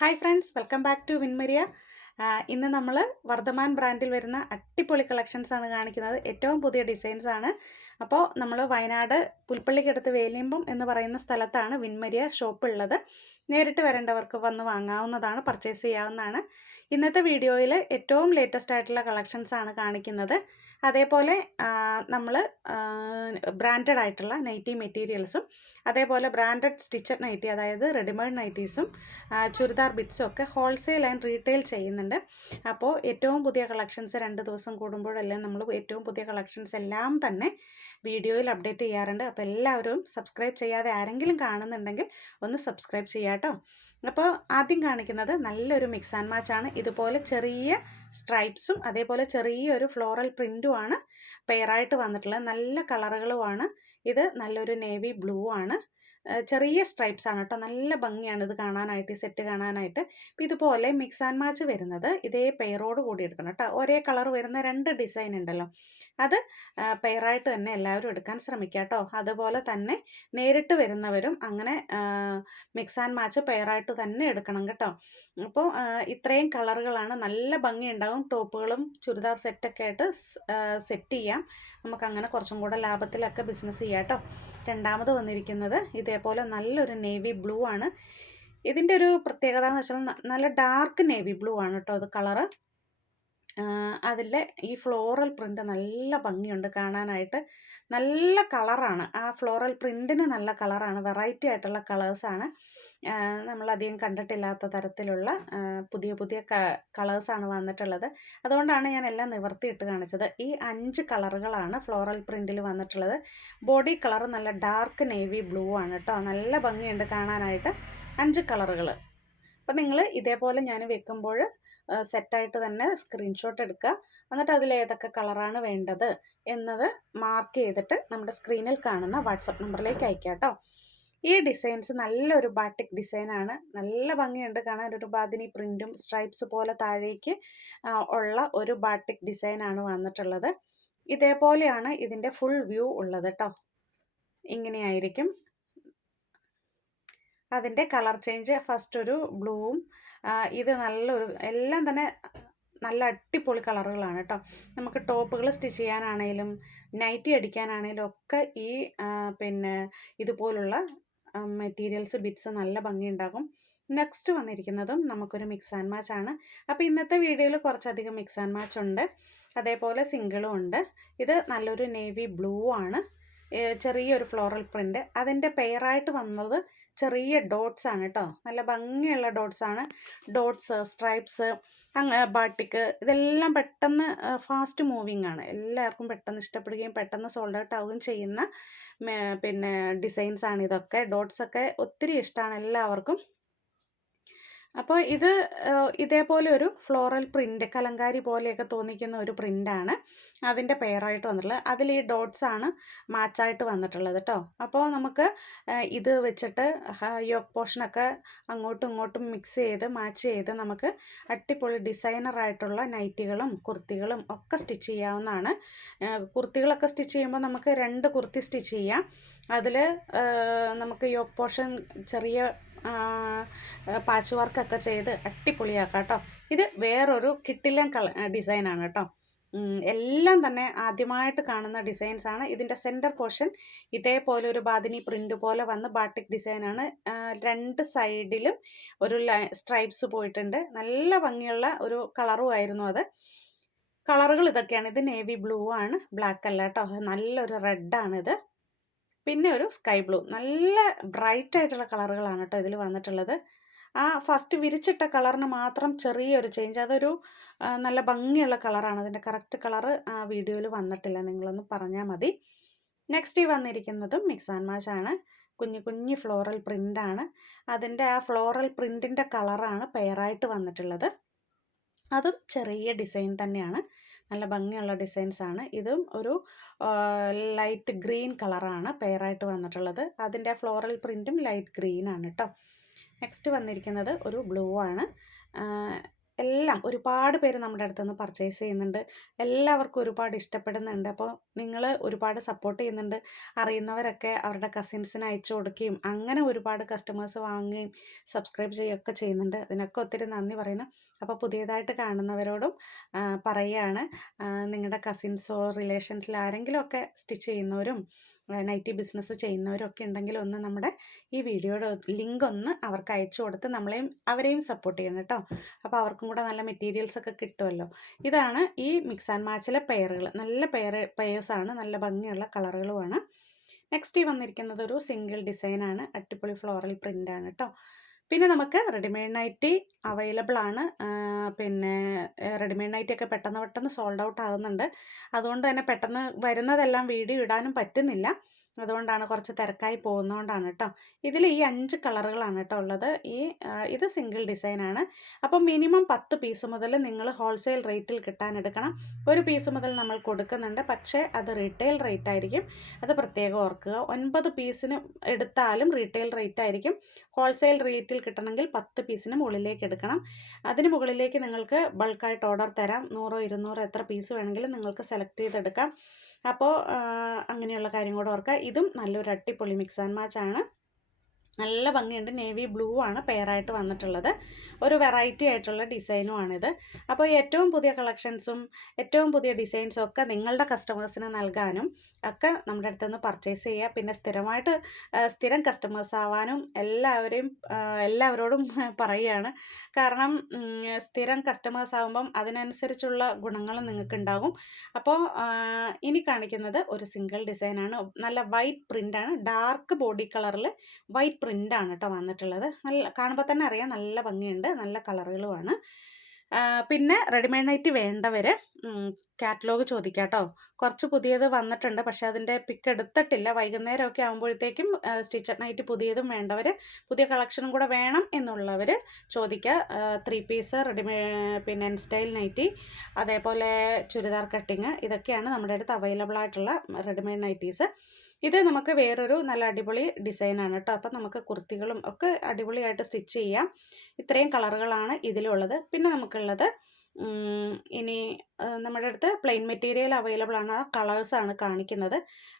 Hi friends welcome back to Vinmaria ഇന്ന് നമ്മൾ വർദ്ധമാൻ ബ്രാൻഡിൽ വരുന്ന അടിപൊളി കളക്ഷൻസ് ആണ് കാണിക്കുന്നത്. ഏറ്റവും പുതിയ ഡിസൈൻസ് ആണ്. അപ്പോൾ നമ്മൾ വയനാട് പുൽപ്പള്ളിക്കടുത്ത് വേലിയമ്പം എന്ന് പറയുന്ന സ്ഥലത്താണ് വിൻമരിയ ഷോപ്പ് ഉള്ളത്. നേരിട്ട് വരേണ്ടവർക്ക് വന്ന് വാങ്ങാവുന്നതാണ് പർച്ചേസ് ചെയ്യാവുന്നതാണ്. ഇന്നത്തെ വീഡിയോയിൽ ഏറ്റവും ലേറ്റസ്റ്റ് ആയിട്ടുള്ള കളക്ഷൻസ് ആണ് കാണിക്കുന്നത്. അതേപോലെ നമ്മൾ ബ്രാൻഡഡ് ആയിട്ടുള്ള നൈറ്റി മെറ്റീരിയൽസും അതേപോലെ ബ്രാൻഡഡ് സ്റ്റിച്ചഡ് നൈറ്റി അതായത് റെഡിമെയ്ഡ് നൈറ്റീസും ചുരിദാർ ബിറ്റ്സും ഒക്കെ ഹോൾസെയിൽ ആൻഡ് റീറ്റെയിൽ ചെയ്യുന്നുണ്ട്. അപ്പോൾ ഏറ്റവും പുതിയ കളക്ഷൻസ് രണ്ട് ദിവസം കൂടുമ്പോഴെല്ലാം നമ്മൾ ഏറ്റവും പുതിയ കളക്ഷൻസ് എല്ലാം തന്നെ വീഡിയോയിൽ അപ്ഡേറ്റ് ചെയ്യാറുണ്ട്. അപ്പോൾ എല്ലാവരും സബ്സ്ക്രൈബ് ചെയ്യാതെ ആരെങ്കിലും കാണുന്നുണ്ടെങ്കിൽ ഒന്ന് സബ്സ്ക്രൈബ് ചെയ്യാം കേട്ടോ അപ്പോൾ ആദ്യം കാണിക്കുന്നത് നല്ലൊരു മിക്സ് ആൻഡ് മാച്ച് ആണ്. ഇതുപോലെ ചെറിയ സ്ട്രൈപ്സും അതേപോലെ ചെറിയൊരു ഫ്ലോറൽ പ്രിന്റുമാണ് പെയറായിട്ട് വന്നിട്ടുള്ളത്. നല്ല കളറുകളുമാണ് ഇത് നല്ലൊരു നേവി ബ്ലൂ ആണ്. ചെറിയ സ്ട്രൈപ്സ് ആണ് കേട്ടോ. നല്ല ഭംഗിയാണ് ഇത് കാണാനായിട്ട് സെറ്റ് കാണാനായിട്ട്. അപ്പോൾ ഇതുപോലെ മിക്സ് ആൻഡ് മാച്ച് വരുന്നത് ഇതേ പെയറോട് കൂടി എടുക്കണം കേട്ടോ. ഒരേ കളർ വരുന്ന രണ്ട് ഡിസൈൻ ഉണ്ടല്ലോ. അത് പെയറായിട്ട് തന്നെ എല്ലാവരും എടുക്കാൻ ശ്രമിക്കുക കേട്ടോ അതുപോലെ തന്നെ നേരിട്ട് വരുന്നവരും അങ്ങനെ മിക്സ് ആൻഡ് മാച്ച് പെയറായിട്ട് തന്നെ എടുക്കണം കേട്ടോ. അപ്പോൾ ഇത്രയും കളറുകളാണ് നല്ല ഭംഗിയുണ്ടാവും. ടോപ്പുകളും ചുരിദാർ സെറ്റൊക്കെ ആയിട്ട് സെറ്റ് ചെയ്യാം. നമുക്കങ്ങനെ കുറച്ചും കൂടെ ലാഭത്തിലൊക്കെ ബിസിനസ് ചെയ്യാം കേട്ടോ. രണ്ടാമത് വന്നിരിക്കുന്നത് ഇതേപോലെ നല്ലൊരു നേവി ബ്ലൂ ആണ്. ഇതിന്റെ ഒരു പ്രത്യേകത എന്ന് വെച്ചാൽ നല്ല ഡാർക്ക് നേവി ബ്ലൂ ആണ് കേട്ടോ അത് കളറ്. അതിലെ ഈ ഫ്ലോറൽ പ്രിന്റ് നല്ല ഭംഗിയുണ്ട് കാണാനായിട്ട്. നല്ല കളറാണ്. ആ ഫ്ലോറൽ പ്രിന്റിന് നല്ല കളറാണ്. വെറൈറ്റി ആയിട്ടുള്ള കളേഴ്സാണ് നമ്മളധികം കണ്ടിട്ടില്ലാത്ത തരത്തിലുള്ള പുതിയ പുതിയ കളേഴ്സാണ് വന്നിട്ടുള്ളത്. അതുകൊണ്ടാണ് ഞാൻ എല്ലാം നിവർത്തിയിട്ട് കാണിച്ചത്. ഈ അഞ്ച് കളറുകളാണ് ഫ്ലോറൽ പ്രിന്റിൽ വന്നിട്ടുള്ളത്. ബോഡി കളർ നല്ല ഡാർക്ക് നേവി ബ്ലൂ ആണ് കേട്ടോ നല്ല ഭംഗിയുണ്ട് കാണാനായിട്ട്. അഞ്ച് കളറുകൾ അപ്പം നിങ്ങൾ ഇതേപോലെ ഞാൻ വെക്കുമ്പോൾ സെറ്റായിട്ട് തന്നെ സ്ക്രീൻഷോട്ട് എടുക്കുക. എന്നിട്ട് അതിൽ ഏതൊക്കെ കളറാണ് വേണ്ടത് എന്നത് മാർക്ക് ചെയ്തിട്ട് നമ്മുടെ സ്ക്രീനിൽ കാണുന്ന വാട്സപ്പ് നമ്പറിലേക്ക് അയക്കാം കേട്ടോ ഈ ഡിസൈൻസ് നല്ലൊരു ബാട്ടിക് ഡിസൈനാണ് നല്ല ഭംഗിയുണ്ട് കാണാൻ. ഒരു ബാദിനി പ്രിന്റും സ്ട്രൈപ്സ് പോലെ താഴേക്ക് ഉള്ള ഒരു ബാട്ടിക് ഡിസൈനാണ് വന്നിട്ടുള്ളത്. ഇതേപോലെയാണ് ഇതിന്റെ ഫുൾ വ്യൂ ഉള്ളത് കേട്ടോ ഇങ്ങനെയായിരിക്കും. അതിന്റെ കളർ ചേഞ്ച് ഫസ്റ്റ് ഒരു ബ്ലൂവും ഇത് നല്ലൊരു എല്ലാം തന്നെ നല്ല അടിപൊളി കളറുകളാണ് കേട്ടോ നമുക്ക് ടോപ്പുകൾ സ്റ്റിച്ച് ചെയ്യാനാണേലും നൈറ്റി അടിക്കാനാണേലും ഒക്കെ ഈ പിന്നെ ഇതുപോലുള്ള മെറ്റീരിയൽസ് ബിറ്റ്സ് നല്ല ഭംഗിയുണ്ടാകും. നെക്സ്റ്റ് വന്നിരിക്കുന്നതും നമുക്കൊരു മിക്സ് ആൻഡ് മാച്ച് ആണ്. അപ്പോൾ ഇന്നത്തെ വീഡിയോയിൽ കുറച്ചധികം മിക്സ് ആൻഡ് മാച്ച് ഉണ്ട്. അതേപോലെ സിംഗിളും ഉണ്ട്. ഇത് നല്ലൊരു നേവി ബ്ലൂ ആണ്. ചെറിയൊരു ഫ്ലോറൽ പ്രിന്റ് അതിന്റെ പെയറായിട്ട് വന്നത് ചെറിയ ഡോട്ട്സ് ആണ് കേട്ടോ നല്ല ഭംഗിയുള്ള ഡോട്ട്സ് ആണ്. ഡോട്ട്സ് സ്ട്രൈപ്സ് അങ്ങ് ബാട്ടിക്ക് ഇതെല്ലാം പെട്ടെന്ന് ഫാസ്റ്റ് മൂവിങ് ആണ്. എല്ലാവർക്കും പെട്ടെന്ന് ഇഷ്ടപ്പെടുകയും പെട്ടെന്ന് സോൾഡ് ഔട്ട് ആവുകയും ചെയ്യുന്ന പിന്നെ ഡിസൈൻസ് ആണ് ഇതൊക്കെ. ഡോട്ട്സൊക്കെ ഒത്തിരി ഇഷ്ടമാണ് എല്ലാവർക്കും. അപ്പോൾ ഇത് ഇതേപോലെ ഒരു ഫ്ലോറൽ പ്രിന്റ് കലങ്കാരി പോലെയൊക്കെ തോന്നിക്കുന്ന ഒരു പ്രിന്റാണ് അതിന്റെ പെയറായിട്ട് വന്നിട്ടുള്ളത്. അതിൽ ഈ ഡോട്ട്സ് ആണ് മാച്ചായിട്ട് വന്നിട്ടുള്ളത് കേട്ടോ അപ്പോൾ നമുക്ക് ഇത് വെച്ചിട്ട് യോഗ് പോർഷനൊക്കെ അങ്ങോട്ടും ഇങ്ങോട്ടും മിക്സ് ചെയ്ത് മാച്ച് ചെയ്ത് നമുക്ക് അടിപൊളി ഡിസൈനറായിട്ടുള്ള നൈറ്റികളും കുർത്തികളും ഒക്കെ സ്റ്റിച്ച് ചെയ്യാവുന്നതാണ്. കുർത്തികളൊക്കെ സ്റ്റിച്ച് ചെയ്യുമ്പോൾ നമുക്ക് രണ്ട് കുർത്തി സ്റ്റിച്ച് ചെയ്യാം. അതിൽ നമുക്ക് യോഗ് പോർഷൻ ചെറിയ പാച്ച് വർക്കൊക്കെ ചെയ്ത് അടിപൊളിയാക്കാം കേട്ടോ ഇത് വേറൊരു കിട്ടില്ല കള ഡിസൈനാണ് കേട്ടോ. എല്ലാം തന്നെ ആദ്യമായിട്ട് കാണുന്ന ഡിസൈൻസ് ആണ്. ഇതിന്റെ സെന്റർ പോർഷൻ ഇതേപോലെ ഒരു ബാദിനി പ്രിന്റ് പോലെ വന്ന് ബാട്ടിക് ഡിസൈനാണ് രണ്ട് സൈഡിലും ഒരു സ്ട്രൈപ്സ് പോയിട്ടുണ്ട്. നല്ല ഭംഗിയുള്ള ഒരു കളറും ആയിരുന്നു അത്. കളറുകൾ ഇതൊക്കെയാണ്. ഇത് നേവി ബ്ലൂ ആണ്. ബ്ലാക്ക് അല്ല കേട്ടോ. നല്ലൊരു റെഡാണിത് പിന്നെ ഒരു സ്കൈ ബ്ലൂ നല്ല ബ്രൈറ്റ് ആയിട്ടുള്ള കളറുകളാണ് കേട്ടോ ഇതിൽ വന്നിട്ടുള്ളത്. ആ ഫസ്റ്റ് വിരിച്ചിട്ട കളറിന് മാത്രം ചെറിയൊരു ചേഞ്ച് അതൊരു നല്ല ഭംഗിയുള്ള കളറാണ്. അതിന്റെ കറക്റ്റ് കളറ് ആ വീഡിയോയിൽ വന്നിട്ടില്ല. നിങ്ങളൊന്ന് പറഞ്ഞാൽ മതി. നെക്സ്റ്റ് ഈ വന്നിരിക്കുന്നതും മിക്സ് ആൻഡ് മാച്ച് ആണ്. കുഞ്ഞു കുഞ്ഞു ഫ്ലോറൽ പ്രിന്റാണ് അതിന്റെ ആ ഫ്ലോറൽ പ്രിന്റിന്റെ കളറാണ് പെയറായിട്ട് വന്നിട്ടുള്ളത്. അതും ചെറിയ ഡിസൈൻ തന്നെയാണ്. നല്ല ഭംഗിയുള്ള ഡിസൈൻസ് ആണ്. ഇതും ഒരു ലൈറ്റ് ഗ്രീൻ കളറാണ് പെയറായിട്ട് വന്നിട്ടുള്ളത്. അതിന്റെ ഫ്ലോറൽ പ്രിന്റും ലൈറ്റ് ഗ്രീനാണ് കേട്ടോ നെക്സ്റ്റ് വന്നിരിക്കുന്നത് ഒരു ബ്ലൂ ആണ്. എല്ലാം ഒരുപാട് പേര് നമ്മുടെ അടുത്ത് നിന്ന് പർച്ചേസ് ചെയ്യുന്നുണ്ട്. എല്ലാവർക്കും ഒരുപാട് ഇഷ്ടപ്പെടുന്നുണ്ട്. അപ്പോൾ നിങ്ങൾ ഒരുപാട് സപ്പോർട്ട് ചെയ്യുന്നുണ്ട്. അറിയുന്നവരൊക്കെ അവരുടെ കസിൻസിന് അയച്ചു കൊടുക്കുകയും അങ്ങനെ ഒരുപാട് കസ്റ്റമേഴ്സ് വാങ്ങുകയും സബ്സ്ക്രൈബ് ചെയ്യുകയൊക്കെ ചെയ്യുന്നുണ്ട്. അതിനൊക്കെ ഒത്തിരി നന്ദി പറയുന്നു. അപ്പോൾ പുതിയതായിട്ട് കാണുന്നവരോടും പറയുകയാണ്. നിങ്ങളുടെ കസിൻസോ റിലേഷൻസിൽ ആരെങ്കിലുമൊക്കെ സ്റ്റിച്ച് ചെയ്യുന്നവരും നൈറ്റി ബിസിനസ് ചെയ്യുന്നവരൊക്കെ ഉണ്ടെങ്കിൽ ഒന്ന് നമ്മുടെ ഈ വീഡിയോയുടെ ലിങ്ക് ഒന്ന് അവർക്ക് അയച്ചു കൊടുത്ത് നമ്മളെയും അവരെയും സപ്പോർട്ട് ചെയ്യണം കേട്ടോ. അപ്പോൾ അവർക്കും കൂടെ നല്ല മെറ്റീരിയൽസ് ഒക്കെ കിട്ടുമല്ലോ. ഇതാണ് ഈ മിക്സ് ആൻഡ് മാച്ചിലെ പെയറുകൾ നല്ല പെയർ പെയേഴ്സാണ് നല്ല ഭംഗിയുള്ള കളറുകളുമാണ് നെക്സ്റ്റ് ഈ വന്നിരിക്കുന്നത് ഒരു സിംഗിൾ ഡിസൈനാണ് അടിപൊളി ഫ്ലോറൽ പ്രിന്റാണ് കേട്ടോ. പിന്നെ നമുക്ക് റെഡിമെയ്ഡ് നൈറ്റി അവൈലബിൾ ആണ്. പിന്നെ റെഡിമെയ്ഡ് നൈറ്റി ഒക്കെ പെട്ടെന്ന് പെട്ടെന്ന് സോൾഡ് ഔട്ട് ആകുന്നുണ്ട് അതുകൊണ്ട് തന്നെ പെട്ടെന്ന് വരുന്നതെല്ലാം വീഡിയോ ഇടാനും പറ്റുന്നില്ല. അതുകൊണ്ടാണ് കുറച്ച് തിരക്കായി പോകുന്നതുകൊണ്ടാണ് കേട്ടോ ഇതിൽ ഈ അഞ്ച് കളറുകളാണ് കേട്ടോ ഉള്ളത്. ഈ ഇത് സിംഗിൾ ഡിസൈനാണ്. അപ്പം മിനിമം പത്ത് പീസ് മുതൽ നിങ്ങൾ ഹോൾസെയിൽ റേറ്റിൽ കിട്ടാൻ എടുക്കണം. ഒരു പീസ് മുതൽ നമ്മൾ കൊടുക്കുന്നുണ്ട്. പക്ഷേ അത് റീറ്റെയിൽ റേറ്റ് ആയിരിക്കും അത് പ്രത്യേകം ഓർക്കുക. ഒൻപത് പീസിന് എടുത്താലും റീറ്റെയിൽ റേറ്റ് ആയിരിക്കും ഹോൾസെയിൽ റേറ്റിൽ കിട്ടണമെങ്കിൽ പത്ത് പീസിന് മുകളിലേക്ക് എടുക്കണം. അതിന് മുകളിലേക്ക് നിങ്ങൾക്ക് ബൾക്കായിട്ട് ഓർഡർ തരാം. നൂറോ ഇരുന്നൂറോ എത്ര പീസ് വേണമെങ്കിലും നിങ്ങൾക്ക് സെലക്ട് ചെയ്തെടുക്കാം. അപ്പോൾ അങ്ങനെയുള്ള കാര്യം കൂടെ ഓർക്കുക. ഇതും നല്ലൊരു അടിപൊളി മിക്സ് ആൻഡ് മാച്ചാണ് നല്ല ഭംഗിയുണ്ട്. നേവി ബ്ലൂ ആണ് പെയറായിട്ട് വന്നിട്ടുള്ളത്. ഒരു വെറൈറ്റി ആയിട്ടുള്ള ഡിസൈനുമാണിത് അപ്പോൾ ഏറ്റവും പുതിയ കളക്ഷൻസും ഏറ്റവും പുതിയ ഡിസൈൻസും ഒക്കെ നിങ്ങളുടെ കസ്റ്റമേഴ്സിന് നൽകാനും ഒക്കെ നമ്മുടെ അടുത്ത് നിന്ന് പർച്ചേസ് ചെയ്യുക. പിന്നെ സ്ഥിരമായിട്ട് സ്ഥിരം കസ്റ്റമേഴ്സ് ആവാനും എല്ലാവരെയും എല്ലാവരോടും പറയുകയാണ്. കാരണം സ്ഥിരം കസ്റ്റമേഴ്സ് ആകുമ്പം അതിനനുസരിച്ചുള്ള ഗുണങ്ങളും നിങ്ങൾക്ക് ഉണ്ടാകും അപ്പോൾ ഇനി കാണിക്കുന്നത് ഒരു സിംഗിൾ ഡിസൈനാണ് നല്ല വൈറ്റ് പ്രിന്റാണ് ഡാർക്ക് ബോഡി കളറിൽ വൈറ്റ് പ്രിന്റാണ് കേട്ടോ വന്നിട്ടുള്ളത്. നല്ല കാണുമ്പോൾ തന്നെ അറിയാം നല്ല ഭംഗിയുണ്ട് നല്ല കളറുകളുമാണ്. പിന്നെ റെഡിമെയ്ഡ് നൈറ്റ് വേണ്ടവർ കാറ്റലോഗ് ചോദിക്കാം കേട്ടോ കുറച്ച് പുതിയത് വന്നിട്ടുണ്ട് പക്ഷെ അതിന്റെ പിക്ക് എടുത്തിട്ടില്ല. വൈകുന്നേരമൊക്കെ ആകുമ്പോഴത്തേക്കും സ്റ്റിച്ചഡ് നൈറ്റ് പുതിയതും വേണ്ടവർ പുതിയ കളക്ഷനും കൂടെ വേണം എന്നുള്ളവർ ചോദിക്കുക. ത്രീ പീസ് റെഡിമെയ്ഡ് പിന്നെ എൻ സ്റ്റൈൽ നൈറ്റി അതേപോലെ ചുരിദാർ കട്ടിങ് ഇതൊക്കെയാണ് നമ്മുടെ അടുത്ത് അവൈലബിൾ ആയിട്ടുള്ള റെഡിമെയ്ഡ് നൈറ്റീസ്. ഇത് നമുക്ക് വേറൊരു നല്ല അടിപൊളി ഡിസൈനാണ് കേട്ടോ. അപ്പം നമുക്ക് കുർത്തികളും ഒക്കെ അടിപൊളിയായിട്ട് സ്റ്റിച്ച് ചെയ്യാം. ഇത്രയും കളറുകളാണ് ഇതിലുള്ളത്. പിന്നെ നമുക്കുള്ളത് ഇനി നമ്മുടെ അടുത്ത് പ്ലെയിൻ മെറ്റീരിയൽ അവൈലബിൾ ആണ്. ആ കളേഴ്സാണ് കാണിക്കുന്നത്.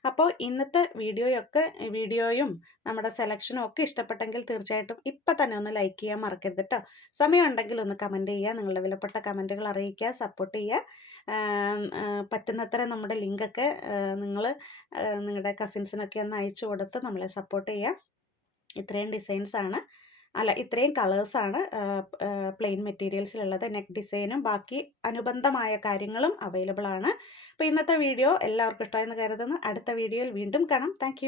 അപ്പോൾ ഇന്നത്തെ വീഡിയോയൊക്കെ വീഡിയോയും നമ്മുടെ സെലക്ഷനും ഒക്കെ ഇഷ്ടപ്പെട്ടെങ്കിൽ തീർച്ചയായിട്ടും ഇപ്പം തന്നെ ഒന്ന് ലൈക്ക് ചെയ്യാൻ മറക്കരുത് കേട്ടോ. സമയമുണ്ടെങ്കിൽ ഒന്ന് കമന്റ് ചെയ്യുക. നിങ്ങളുടെ വിലപ്പെട്ട കമന്റുകൾ അറിയിക്കുക സപ്പോർട്ട് ചെയ്യുക. പറ്റുന്നത്ര നമ്മുടെ ലിങ്കൊക്കെ നിങ്ങൾ നിങ്ങളുടെ കസിൻസിനൊക്കെ ഒന്ന് അയച്ചു കൊടുത്ത് നമ്മളെ സപ്പോർട്ട് ചെയ്യുക ഇത്രയും ഡിസൈൻസ് ആണ് അല്ല ഇത്രയും കളേഴ്സാണ് പ്ലെയിൻ മെറ്റീരിയൽസിലുള്ളത്. നെക്ക് ഡിസൈനും ബാക്കി അനുബന്ധമായ കാര്യങ്ങളും അവൈലബിൾ ആണ് അപ്പോൾ ഇന്നത്തെ വീഡിയോ എല്ലാവർക്കും ഇഷ്ടമായെന്ന് കരുതുന്നു. അടുത്ത വീഡിയോയിൽ വീണ്ടും കാണാം. താങ്ക്